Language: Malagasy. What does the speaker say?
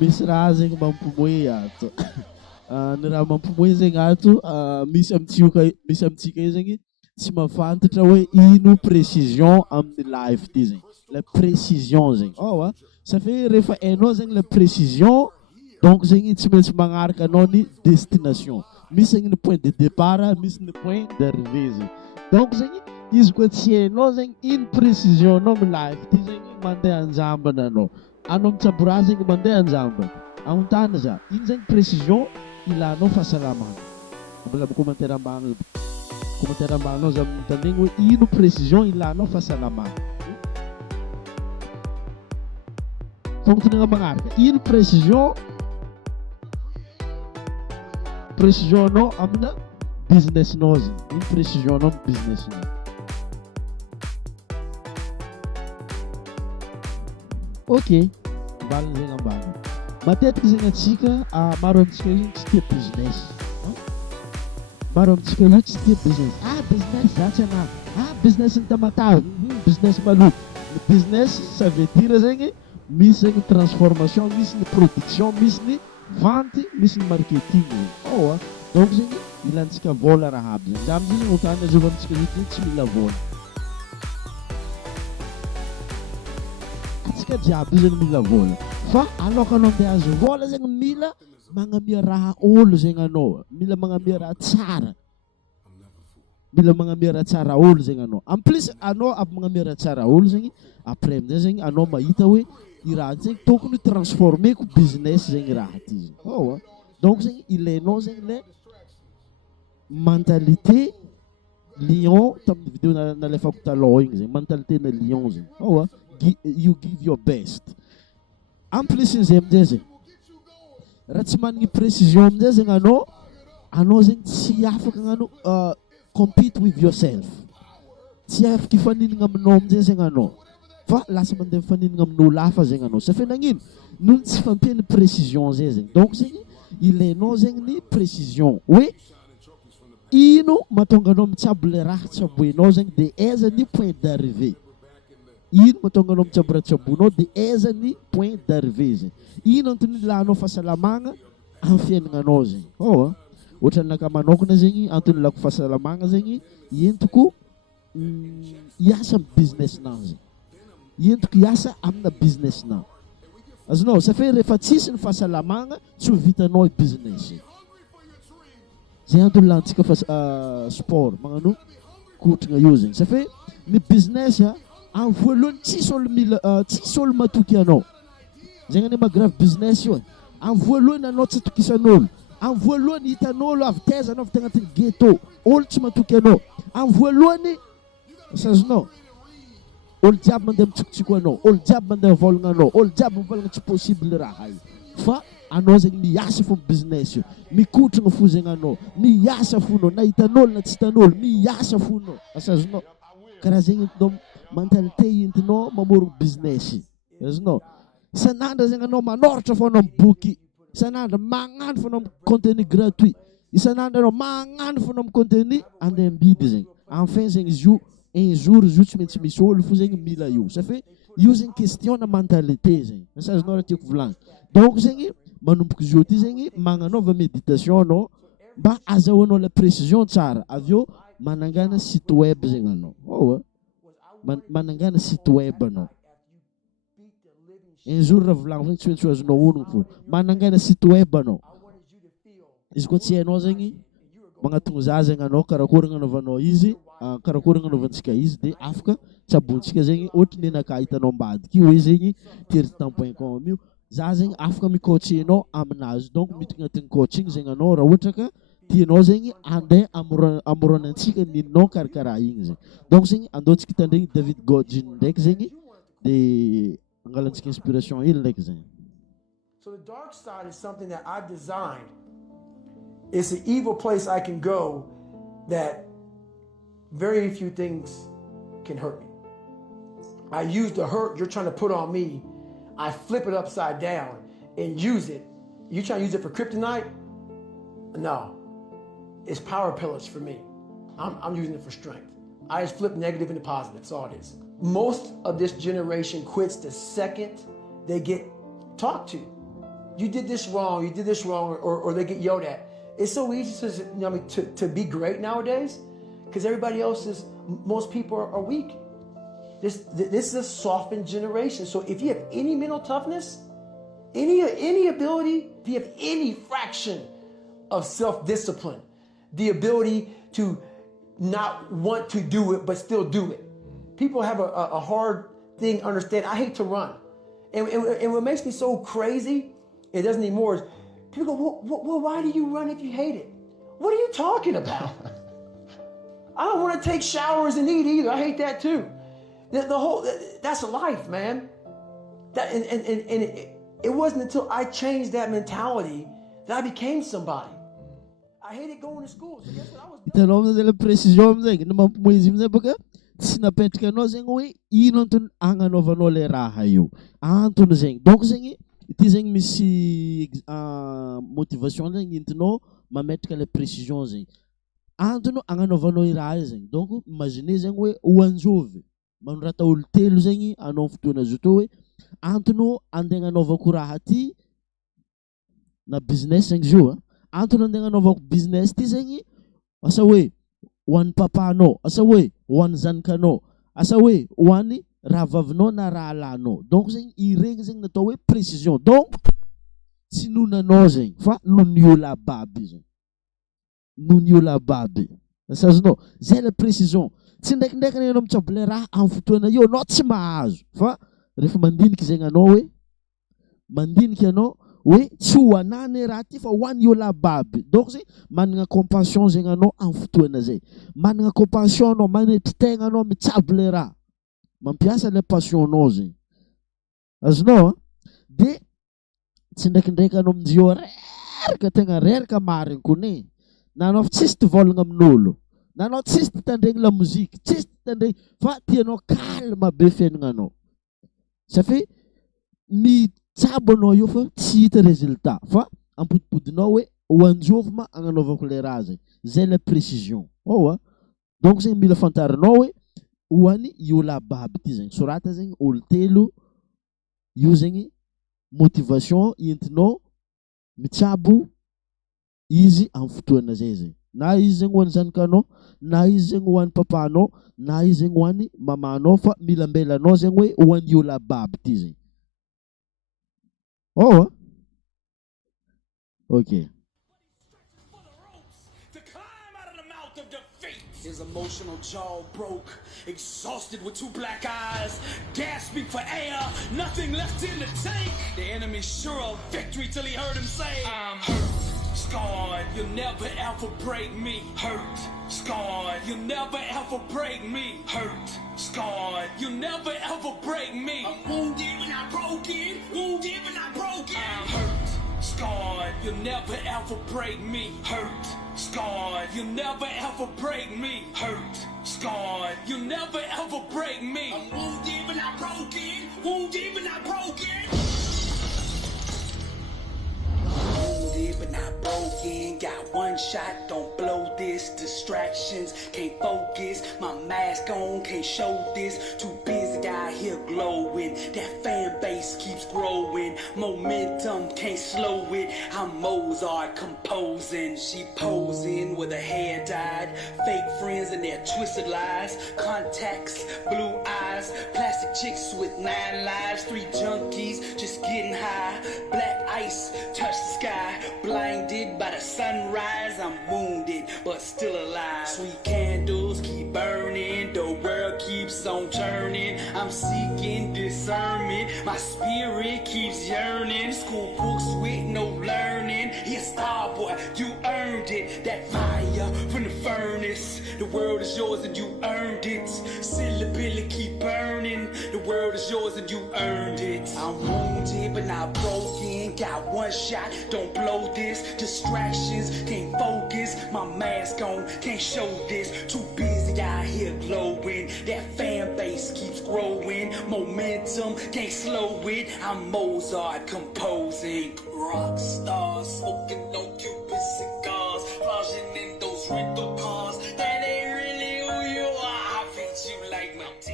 misy raha zegny mampiamoy ato. Ny raha mampiamoy zegny ato misy amintsika io zegny tsy mahafantatra hoe ino précision amin'ny live ty zegny. La précision zegny. Oh, ça fait rehefa hainao zegny la précision donc zegny tsy maintsy magnaraka anao ny destination. Misy zegny ny point de départ, misy ny point d'arrivée zegny. Donc zegny izy koa tsy hainao zegny ino précision anao amin'ny live ty zegny mandeha anjambana anao. Anao mitsabo raha zegny mandeha anjambana. Ahontana za, ino zegny précision ilanao fahasalamana. Mbola commentaire ambany anao za mitandegny hoe ino précision ilanao fahasalamana. Fagnontaniana magnaraka, ino précision anao amina business-nao zegny. Ino précision anao amin'ny business-nao. Ok, mbalina zegny ambany. Matetiky zegny antsika maro amintsika io tsy tia business. Maro amintsika io tsy tia business. Business za tsy hanao. Business ny tamatavy, business maloto. Le business ça veut dire zegny misy zegny transformation, misy ny production, misy ny vente, misy ny marketing. Oh, donc zegny ilantsika vola raha aby zegny. Za amizay hontany azova amintsika io tsy mila vola. Atsika jiaby zegny mila vola. Fa alokanao andeha azo vola zegny mila magnamia raha olo zegny anao. Mila magnamia raha tsara. Mila magnamia raha tsara olo zegny anao. En plus anao aby magnamia raha tsara olo zegny, après amizay zegny anao mahita hoe i raha zegny tokony transformeko business zegny raha ty zegny. Oh, donc zegny ilainao zegny le mentalité lion tamin'ny vidéo nalefako taloha igny zegny, mentalité na lion zegny. Oh, you give your best. En plus nzay amizay zegny raha tsy managny précision amizay zegny anao zegny tsy afaka agnano compete with yourself. Tsy afaka ifaninana aminao amizay zegny anao. Fa lasa mandeha mifaninana amin'olo hafa zegny anao. Ça fait nagnino? Noho tsy fampeny précision zay zegny. Donc zegny ilainao zegny ny précision. Hoe ino mahatonga anao mitsabo le raha tsaboinao zegny de aiza ny point d'arrivée. Ino mahatonga anao mitsabo raha tsaboinao de aiza ny point d'arrivée zegny. Ino antony ilanao fahasalamagna amin'ny fiaignananao zegny. Oh, ohatra anaka manokana zegny antony ilako fahasalamagna zegny entiko hiasa amin'ny business-nao zegny. Entiko hiasa amina business-nao. Azonao, ça fait rehefa tsisy ny fahasalamagna tsy ho vitanao i business. Zay antony lantsika sport magnano kotrana io zegny. Ça fait ny business amin'ny voalohany tsisy olo matoky anao. Zegny ny mahagrave business io. Amin'ny voalohany anao tsy atokisan'olo. Amin'ny voalohany hitan'olo avy taiza anao avy tagnatin'ny ghetto. Olo tsy matoky anao. Amin'ny voalohany azonao. Olo jiaby mandeha mitsikotsiko anao. Olo jiaby mandeha volagna anao. Olo jiaby mivolagna tsy possible raha io. Fa anao zegny miasa fo business io. Mikotrana fo zegny anao. Miasa fonao na hitan'olo na tsy hitan'olo. Miasa fonao. Azonao. Karaha zegny mentalité entinao mamorogno business. Azonao. Isan'andro zegny anao manoratra foana amin'ny boky. Isan'andro magnano foana amin'ny contenu gratuit. Isan'andro anao magnano foana amin'ny contenu andeha ambidy zegny. Enfin zegny izy io un jour izy io tsy maintsy misy olo fo zegny mila io. Ça fait io zegny question na mentalité zegny. Azonao raha tiako volagny. Donc zegny manomboka izy io ty zegny magnanaova méditation anao mba azahoanao la précision tsara. Aveo manangana site web zegny anao. Oh, manangana site web anao. Un jour raha volagny zegny tsy azonao honogno fo. Manangana site web anao. Izy koa tsy hainao zegny magnatogno za zegny anao karakory agnanaovanao izy, karakory agnanaovantsika izy de afaka tsabontsika zegny ohatra ny anaka hitanao ambadiky hoe zegny tertan.com io. Za zegny afaka mikoachenao aminazy. Donc miditra agnatin'ny coaching zegny anao raha ohatra ka tianao zegny andeha amoronantsika ninao karakaraha igny zegny. Donc zegny andaontsika hitandregny David Godjin ndraiky zegny de angalantsika inspiration hely ndraiky zegny. So the dark side is something that I designed. It's an evil place I can go that very few things can hurt me. I use the hurt you're trying to put on me, I flip it upside down and use it. You trying to use it for kryptonite? No. It's power pillars for me. I'm using it for strength. I just flip negative into positive. That's all it is. Most of this generation quits the second they get talked to. you did this wrong, or they get yelled at. It's so easy to be great nowadays because most people are weak. This is a softened generation. So if you have any mental toughness, any ability, if you have any fraction of self-discipline, the ability to not want to do it but still do it. People have a hard thing to understand. I hate to run. And what makes me so crazy, it doesn't anymore, is people go, well, why do you run if you hate it? What are you talking about? I don't want to take showers and eat either. I hate that too. That's life, man. It wasn't until I changed that mentality that I became somebody. I hated going to school. So guess what I was doing? Hitanao amizay précision amizay na mampoizy amizay baka tsy napetraka anao zegny hoe ino antony agnanaovanao le raha io. Antony zegny. Donc zegny ity zegny misy motivation zegny entinao mametraka le précision zegny. Antony agnanaovanao i raha zegny. Donc imaginez zegny hoe hoanjovy manorata olo telo zegny anao fotoana zao to hoe antony andeha anaovako raha ty na business zegny zio antony andeha anaovako business ty zegny asa hoe ho an'ny papanao, asa hoe ho an'ny zanakanao, asa hoe ho an'ny rahavavinao na rahalanao. Donc zegny iregny zegny natao hoe précision. Donc tsy nonanao zegny fa nonio baby zegny. Nonio baby. Asazonao zay la précision. Tsy ndraikindraiky anao mitsabo le raha amin'ny fotoana io anao tsy mahazo fa rehefa mandiniky zegny anao hoe mandiniky anao hoe tsy ho anany raha ty fa ho an'ny io baby. Donc zegny managna compassion zegny anao amin'ny fotoana zay. Managna compassion anao, manetry tegna anao mitsabo le raha. Mampiasa le passion-nao zegny. Azonao de tsy ndraikindraiky anao amin'io reraka tegna reraka mariny kone. Na anao tsisy tivôlagna amin'olo. Na anao tsisy tandregny la mozika, tsisy tandregny fa tianao calme be fiaignanao. Safi mitsabo anao io fa tsy hita résultat fa ampodipodinao hoe ho anjovy agnanaovako le raha zegny. Zay la précision. Donc zegny mila fantarinao hoe ho an'ny io baby ty zegny. Sorata zegny olo telo io zegny motivation entinao mitsabo izy amin'ny fotoana zay zegny. Na izy zegny ho an'ny zanakanao, na izy zegny ho an'ny papanao, na izy zegny ho an'ny mamanao fa mila ambelanao zegny hoe ho an'ny io baby ty zegny. Okay. His emotional jaw broke, exhausted with two black eyes, gasping for air, nothing left in the tank. The enemy sure of victory till he heard him say, I'm hurt, scarred, you'll never ever break me. Hurt, scarred, you'll never ever break me. Hurt, scarred, you'll never ever break me. I'm wounded but not broken, wounded but not broken. I'm hurt, scarred, you'll never ever break me. Hurt, scarred, you'll never ever break me. Hurt, scarred, you'll never ever break me. I'm wounded but not broken, wounded but not broken. Wounded but not broken, got one shot, don't blow this. Distractions, can't focus, my mask on, can't show this. Too busy out here glowing, that fan base keeps growing. Momentum, can't slow it, I'm Mozart composing. She posing with her hair dyed, fake friends and their twisted lies. Contacts, blue eyes, plastic chicks with 9 lives. 3 junkies, just getting high. Black ice, touch the sky, blinded by the sunrise. I'm wounded, but still alive. Sweet candles keep burning, the world keeps on turning. I'm seeking discernment, my spirit keeps yearning. School books with no learning. You're a star boy, you earned it. That fire from the furnace, the world is yours and you earned it. Silly Billy keep burning, the world is yours and you earned it. I'm wounded but not broken, got one shot, don't blow this. Distractions, can't focus, my mask on, can't show this. Too busy out here glowing, that fan base keeps growing. Momentum, can't slow it, I'm Mozart composing. Rock star, smoking no